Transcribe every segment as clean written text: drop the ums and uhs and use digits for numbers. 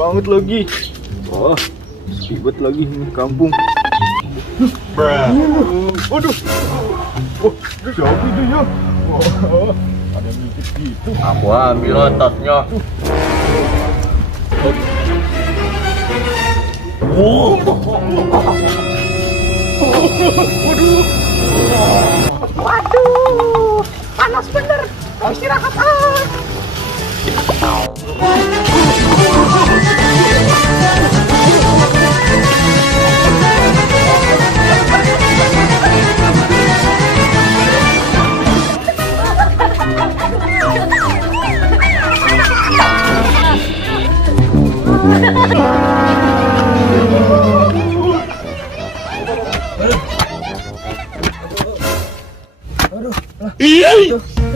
banget lagi. Wah, ribet lagi ini kampung. Waduh. Oh, siapa itu ya? Wah, ada dikit gitu. Aku ambil lah tasnya. Waduh, panas bener. Mau istirahat ah.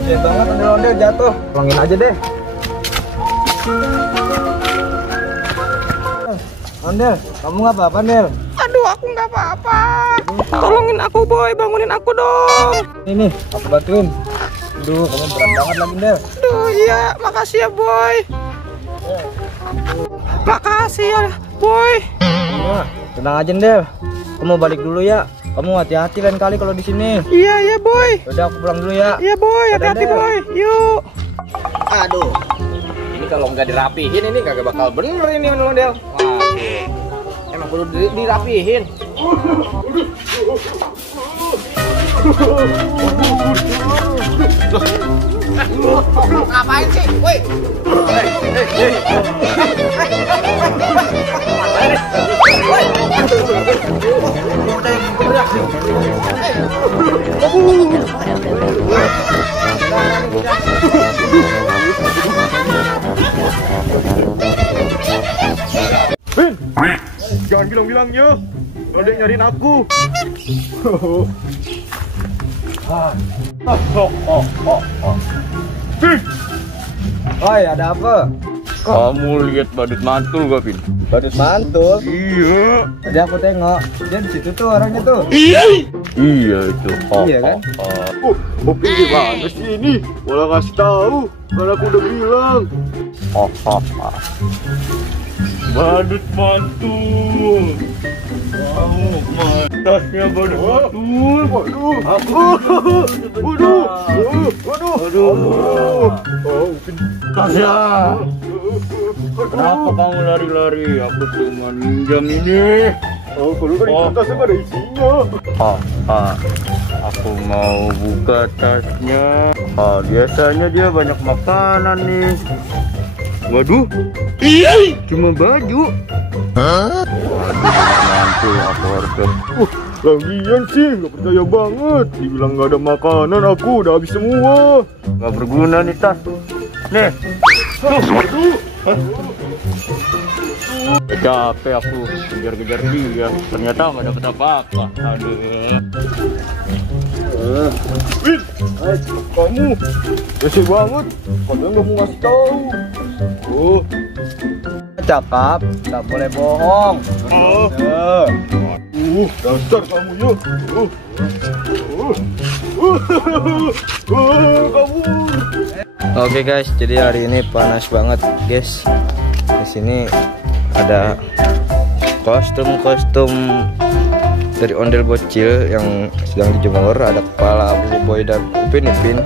Kasian banget ondel-ondel jatuh. Tolongin aja deh. Ondel, kamu nggak apa-apa, Del? Aduh, aku nggak apa-apa. Tolongin aku, Boy. Bangunin aku dong. Ini, aku bantuin. Aduh, kamu berat banget lagi, Del. Aduh, iya. Makasih ya, Boy. Makasih ya, Boy. Nah, tenang aja, Del. Kamu balik dulu ya. Kamu hati-hati lain kali kalau di sini. Iya, iya, Boy. Udah, aku pulang dulu ya. Iya, Boy. Hati-hati, Dadah, Del. Boy. Yuk. Aduh, ini kalau nggak dirapihin ini kagak bakal bener ini ondel-ondel. Waduh, emang perlu dirapihin. Ngapain sih? Woi. Jangan bilang-bilang ya. Ada yang nyariin aku. Oi, ada apa? Kamu lihat badut mantul gak, Pin? Badut mantul. Iya. Tadi aku tengok, dia di situ tuh orangnya tuh. Iya itu. Iya kan? Oke, gimana sih ini? Malah ngasih tahu, karena aku udah bilang. Badut mantul. Kamu mantasnya badut mantul. Waduh, Tasya. Kenapa kamu lari-lari? Aku cuma minjam ini. kalau kan itu tasnya nggak ada isinya. Aku mau buka tasnya. Biasanya dia banyak makanan nih. Waduh, cuma baju. Nanti aku harus Lagian sih, nggak percaya banget. Dibilang nggak ada makanan, aku udah habis semua. nggak berguna nih tas. Nih, capek aku kejar-kejar dia. Ternyata nggak dapet apa-apa. Aduh. Win, kamu bese banget. Kalian nggak mau ngasih tahu. Cakap, tak boleh bohong. Dasar kamu ya. Kamu. Oke guys, jadi hari ini panas banget guys. Di sini ada kostum dari ondel bocil yang sedang dijemur. Ada kepala Abu Boy dan Upin Ipin.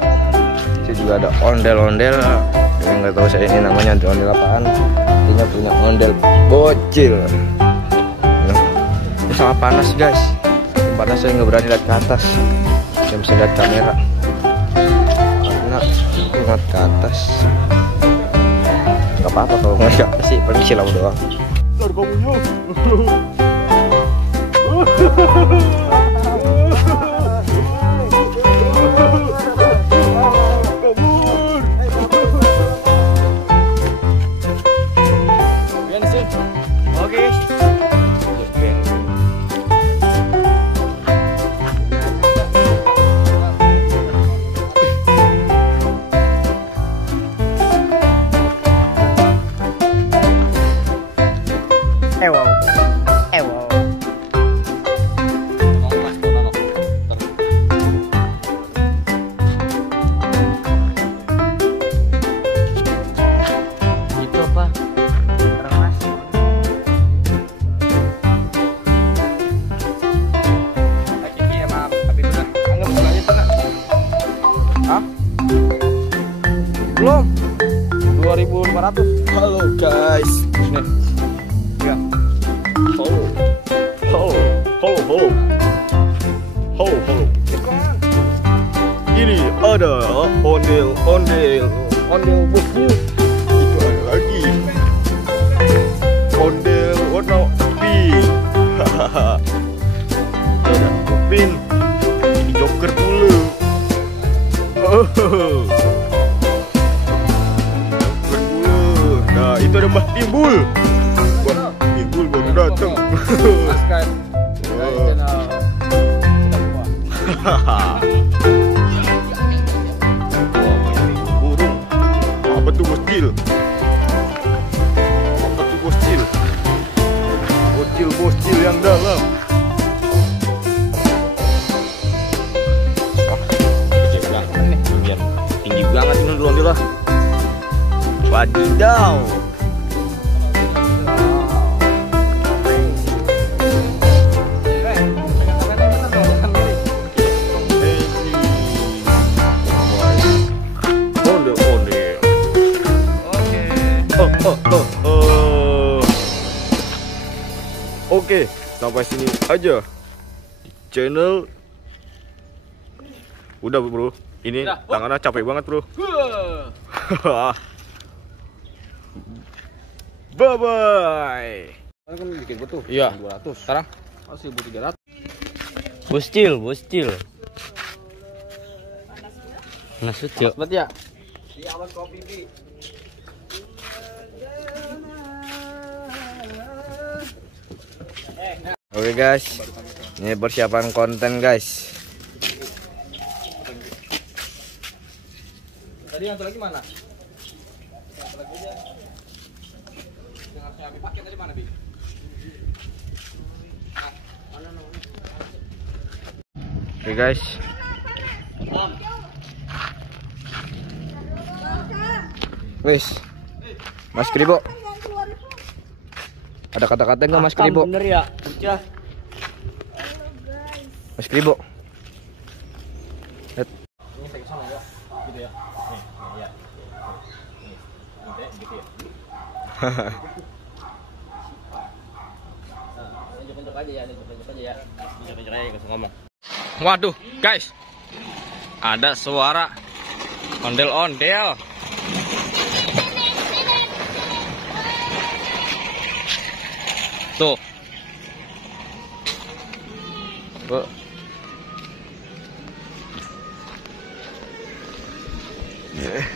Ini juga ada ondel-ondel yang nggak tahu saya ini namanya ondel apaan. Ini punya ondel bocil. Nah, ini sangat panas guys. Yang panas saya nggak berani lihat ke atas. Saya bisa lihat kamera karena lihat ke atas. Gak apa-apa kalau nggak sih, paling silau doang. Dasar kamu ya. tuh. Halo guys. Nih. Ya. Halo. Halo. Halo, halo. Halo, halo. Ini ada ondel bosku. Itu ada lagi. Ondel warna pink. Hahaha. Ada Upin. Ini Joker dulu. Oh. Joker dulu. Nah, itu ada Mbah Timbul. Mbah Timbul baru datang. Subscribe. Channel. Hahaha. Burung. Apa tuh bocil? Apa tuh bocil? Bocil yang dalam. Kecil banget nih. Biar tinggi banget ini ondel lah. Wadidaw. Ondel. Oke, sampai sini aja di channel. Udah bro, ini Udah. tangannya capek banget bro. Bye bye. Kan bikin gua tuh. Iya. 200. Sekarang masih 1.300. Boscil. Nasut yuk. Bet ya. Oke guys, ini persiapan konten guys. Tadi yang satu lagi mana? Yang lagi dia. Yang harusnya Abi pakai tadi mana, Bi? Oke guys. Wis. Mas Kribo. Ada kata-kata enggak Mas Kribo? Bener ya, bocah. Mas Kribo. Ini saya kesana ya. Gitu ya. Nih, ya. Nih, gitu ya. Tunjuk-tunjuk aja ya, tunjuk-tunjuk aja ya. Tunjuk-tunjuk aja langsung ngomong. Waduh, guys. Ada suara ondel-ondel. Tuh. Yeah.